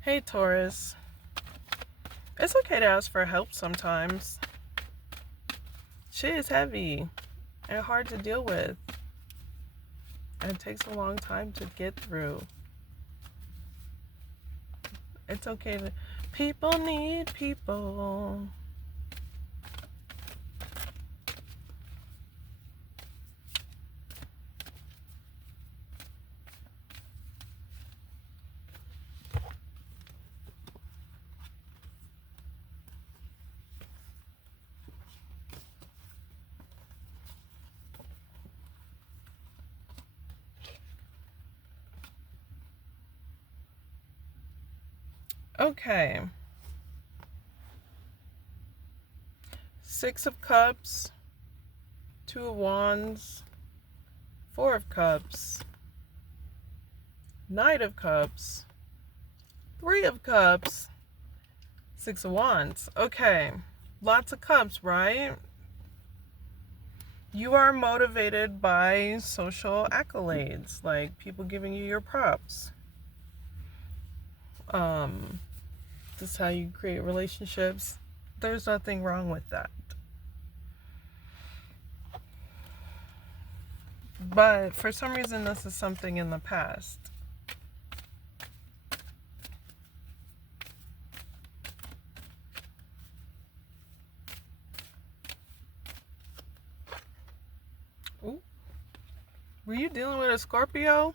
Hey Taurus, it's okay to ask for help sometimes. Shit is heavy and hard to deal with, and it takes a long time to get through. It's okay to. People need people. Okay. Six of Cups, Two of Wands, Four of Cups, Knight of Cups, Three of Cups, Six of Wands. Okay. Lots of cups, right? You are motivated by social accolades, like people giving you your props. This is how you create relationships. There's nothing wrong with that. But for some reason, this is something in the past. Ooh. Were you dealing with a Scorpio?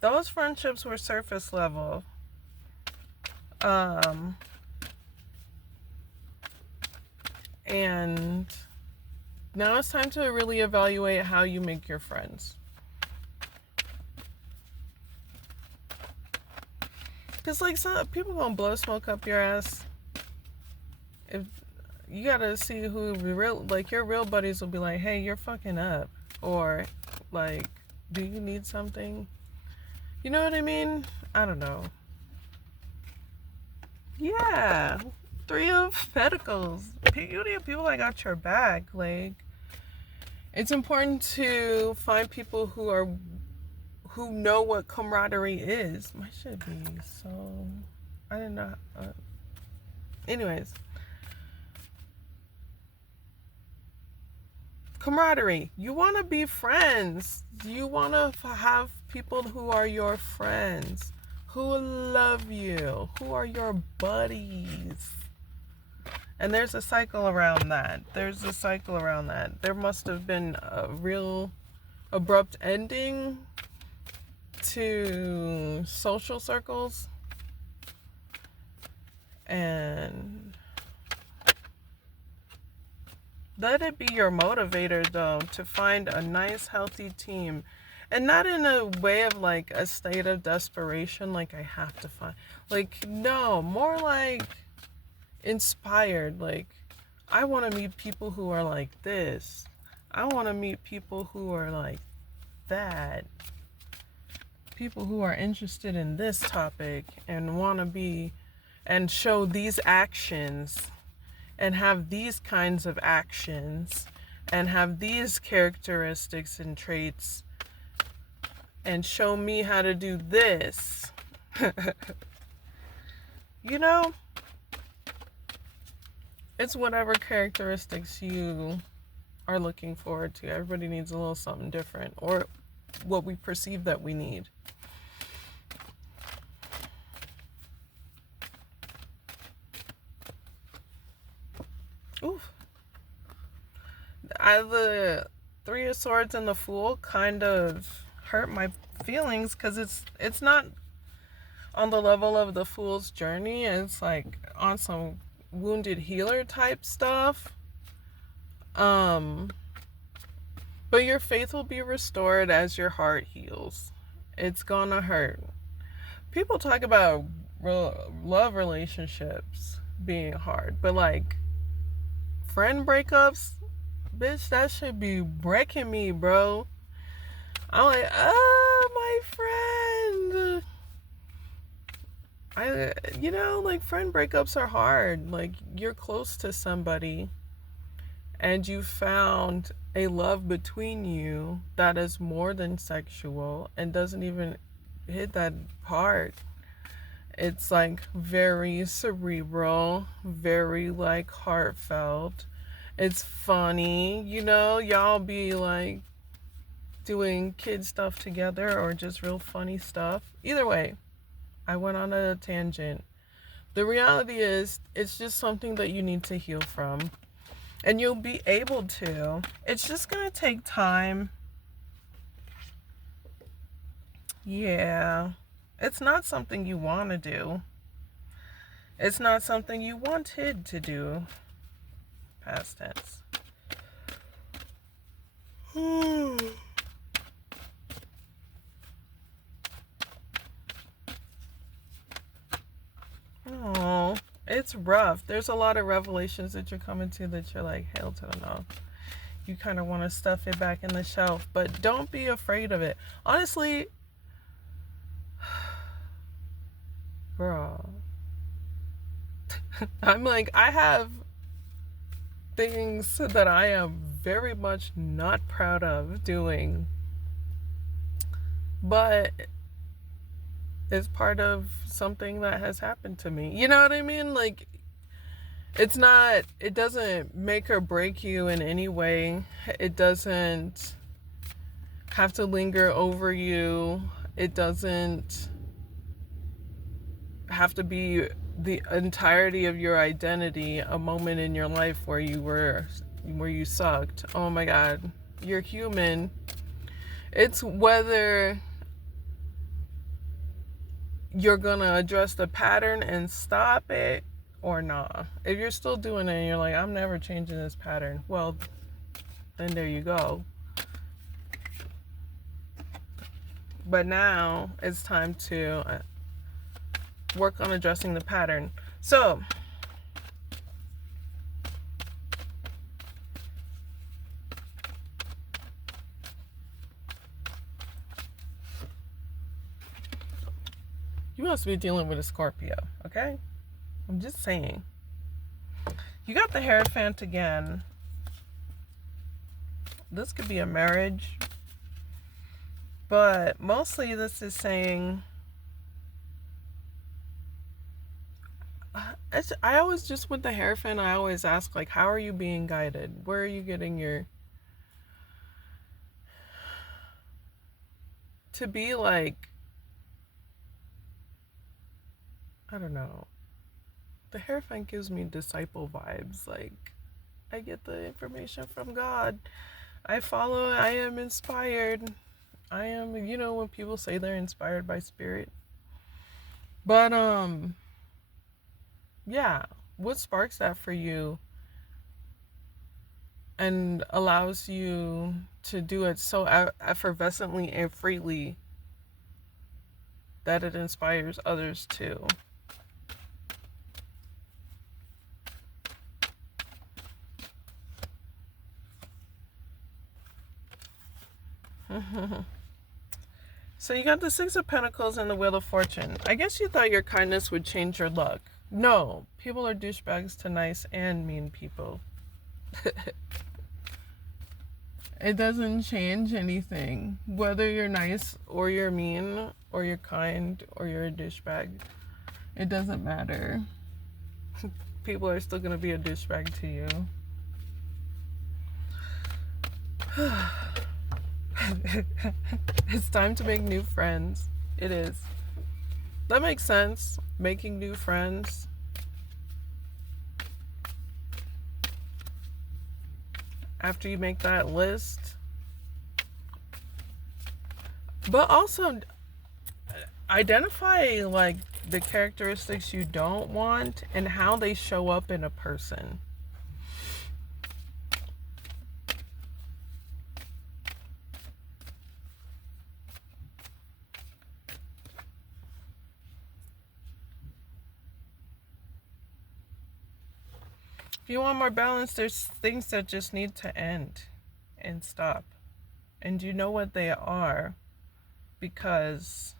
Those friendships were surface level. And now it's time to really evaluate how you make your friends. Because, like, some people gonna blow smoke up your ass. If you gotta see who real, like, your real buddies will be like, hey, you're fucking up. Or, like, do you need something? You know what I mean? I don't know. Yeah. Three of Pentacles. People that got your back. Like, it's important to find people who know what camaraderie is. My shit be so. I didn't know. Anyways. Camaraderie. You want to be friends. You want to have people who are your friends, who love you, who are your buddies. And there's a cycle around that. There must have been a real abrupt ending to social circles. And let it be your motivator, though, to find a nice, healthy team. And not in a way of, like, a state of desperation, like, I have to find. Like, no, more like inspired. Like, I want to meet people who are like this. I want to meet people who are like that. People who are interested in this topic and want to be and show these actions and have these kinds of actions and have these characteristics and traits and show me how to do this. You know, it's whatever characteristics you are looking forward to. Everybody needs a little something different, or what we perceive that we need. Oof. The Three of Swords and the Fool kind of hurt my feelings because it's not on the level of the Fool's journey. It's like on some wounded healer type stuff. But your faith will be restored as your heart heals. It's gonna hurt. People talk about love relationships being hard, but like friend breakups, bitch, that should be breaking me, bro. I'm like, my friend. Like, friend breakups are hard. Like, you're close to somebody and you found a love between you that is more than sexual and hit that part. It's like very cerebral, very like heartfelt. It's funny, y'all be like doing kid stuff together or just real funny stuff. Either way, I went on a tangent. The reality is, it's just something that you need to heal from. And you'll be able to. It's just going to take time. Yeah. It's not something you want to do. It's not something you wanted to do. Past tense. Oh, it's rough. There's a lot of revelations that you're coming to that you're like, hell to the no. You kind of want to stuff it back in the shelf, but don't be afraid of it. Honestly, girl, I'm like, I have things that I am very much not proud of doing, but it's part of something that has happened to me. You know what I mean? Like, it doesn't make or break you in any way. It doesn't have to linger over you. It doesn't have to be the entirety of your identity, a moment in your life where you sucked. Oh my God, you're human. It's whether you're gonna address the pattern and stop it or not. If you're still doing it and you're like, I'm never changing this pattern, well, then there you go. But now it's time to work on addressing the pattern. So, you must be dealing with a Scorpio, okay? I'm just saying. You got the Hierophant again. This could be a marriage. But mostly this is saying, I always just, with the Hierophant, I always ask, like, how are you being guided? Where are you getting to be like, I don't know. The Hierophant gives me disciple vibes. Like, I get the information from God. I follow, I am inspired. I am, when people say they're inspired by spirit. But, yeah, what sparks that for you and allows you to do it so effervescently and freely that it inspires others too? So you got the Six of Pentacles and the Wheel of Fortune. I guess you thought your kindness would change your luck. No, people are douchebags to nice and mean people. It doesn't change anything. Whether you're nice or you're mean or you're kind or you're a douchebag, it doesn't matter. People are still going to be a douchebag to you. It's time to make new friends. It is. That makes sense. Making new friends. After you make that list. But also identify like the characteristics you don't want and how they show up in a person. If you want more balance, there's things that just need to end and stop. And you know what they are, because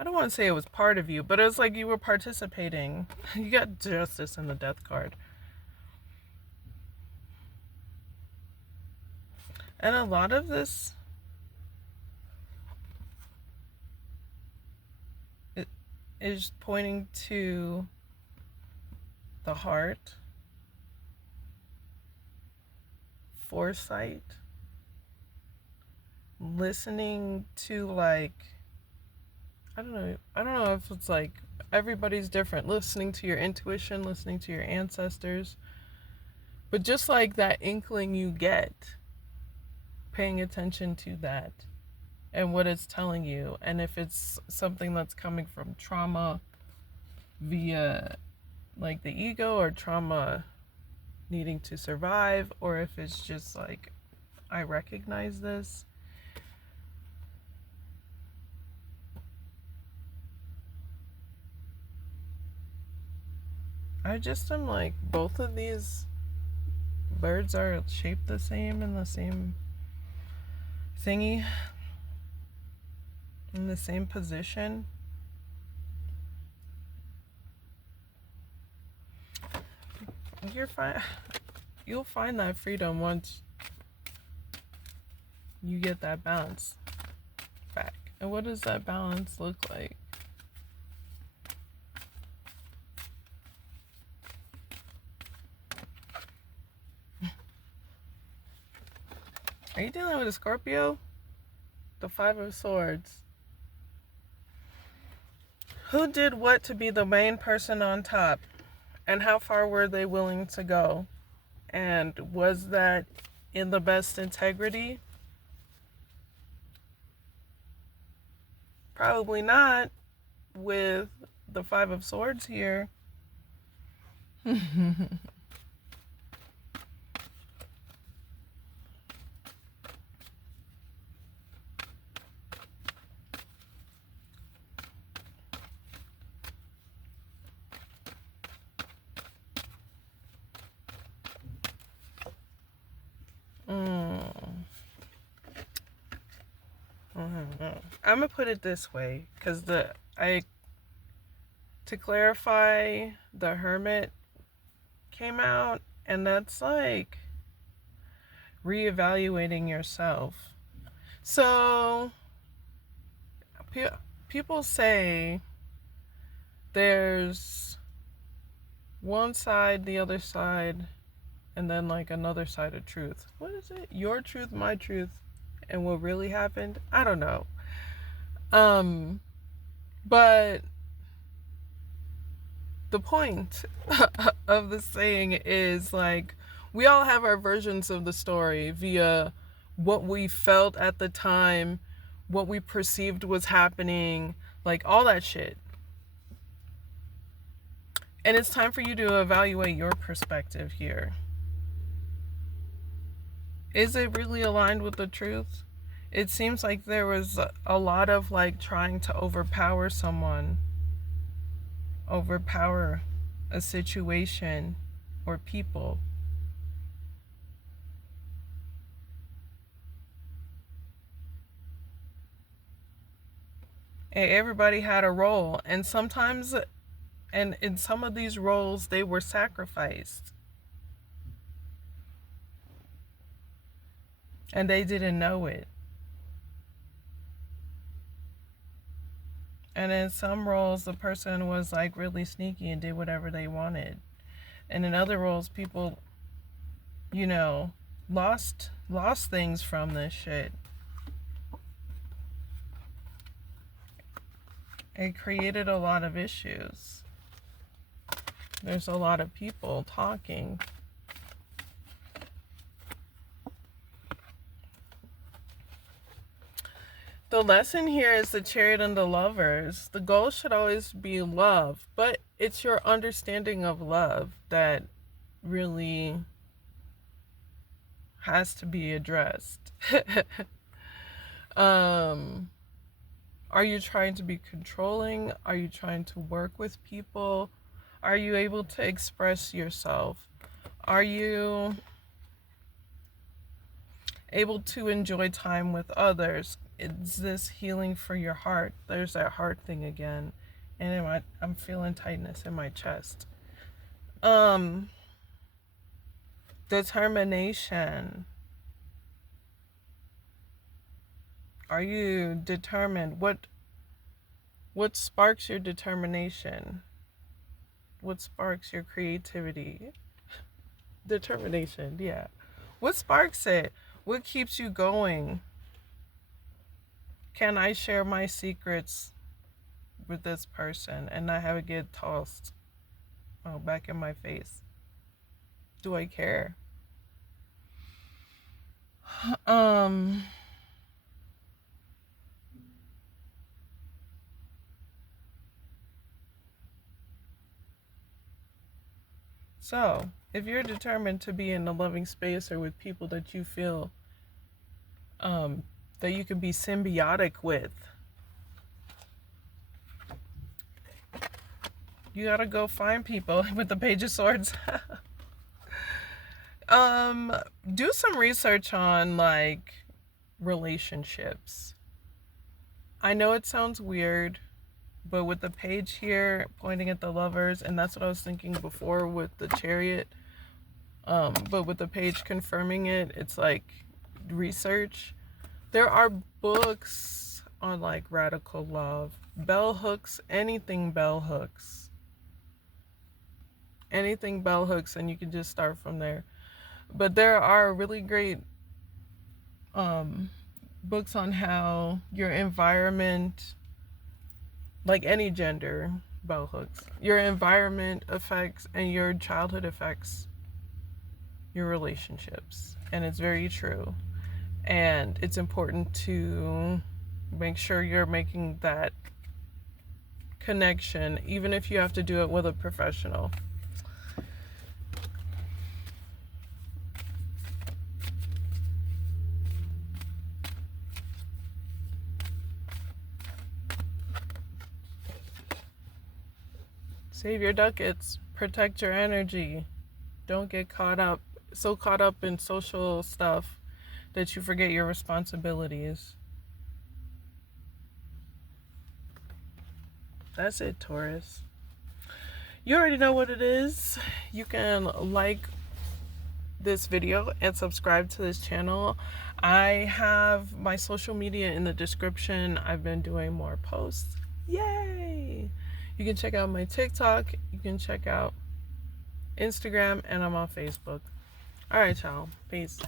I don't want to say it was part of you, but it was like you were participating. You got Justice in the Death card. And a lot of this is pointing to the heart, foresight, listening to, like, I don't know if it's like everybody's different, listening to your intuition, listening to your ancestors, but just like that inkling you get, paying attention to that and what it's telling you, and if it's something that's coming from trauma via like the ego, or trauma needing to survive, or if it's just like, I recognize this. I just am like, both of these birds are shaped the same, in the same thingy, in the same position. You'll find that freedom once you get that balance back. And what does that balance look like? Are you dealing with a Scorpio? The Five of Swords. Who did what to be the main person on top? And how far were they willing to go? And was that in the best integrity? Probably not, with the Five of Swords here. I'm gonna put it this way, because to clarify, the Hermit came out, and that's like reevaluating yourself. So people say there's one side, the other side, and then like another side of truth. What is it? Your truth, my truth, and what really happened? I don't know. But the point of the saying is, like, we all have our versions of the story via what we felt at the time, what we perceived was happening, like all that shit. And it's time for you to evaluate your perspective here. Is it really aligned with the truth? It seems like there was a lot of like trying to overpower someone, overpower a situation or people. And everybody had a role, and sometimes, and in some of these roles, they were sacrificed. And they didn't know it. And in some roles, the person was like really sneaky and did whatever they wanted. And in other roles, people, lost things from this shit. It created a lot of issues. There's a lot of people talking. The lesson here is the Chariot and the Lovers. The goal should always be love, but it's your understanding of love that really has to be addressed. Are you trying to be controlling? Are you trying to work with people? Are you able to express yourself? Are you able to enjoy time with others? Is this healing for your heart? There's that heart thing again. And I'm feeling tightness in my chest. Determination. Are you determined? What sparks your determination? What sparks your creativity? Determination, yeah. What sparks it? What keeps you going? Can I share my secrets with this person and not have it get tossed back in my face? Do I care? Um so if you're determined to be in a loving space or with people that you feel um that you can be symbiotic with, you gotta go find people with the Page of Swords. um do some research on like relationships. I know it sounds weird, but with the page here pointing at the lovers, and that's what I was thinking before with the Chariot, but with the page confirming it, it's like research. There are books on like radical love, bell hooks, anything bell hooks. Anything bell hooks, and you can just start from there. But there are really great um books on how your environment, like any gender, bell hooks, your environment affects and your childhood affects your relationships. And it's very true. And it's important to make sure you're making that connection, even if you have to do it with a professional. Save your ducats, protect your energy. Don't get so caught up in social stuff that you forget your responsibilities. That's it, Taurus. You already know what it is. You can like this video and subscribe to this channel. I have my social media in the description. I've been doing more posts. Yay! You can check out my TikTok. You can check out Instagram, and I'm on Facebook. All right, y'all. Peace.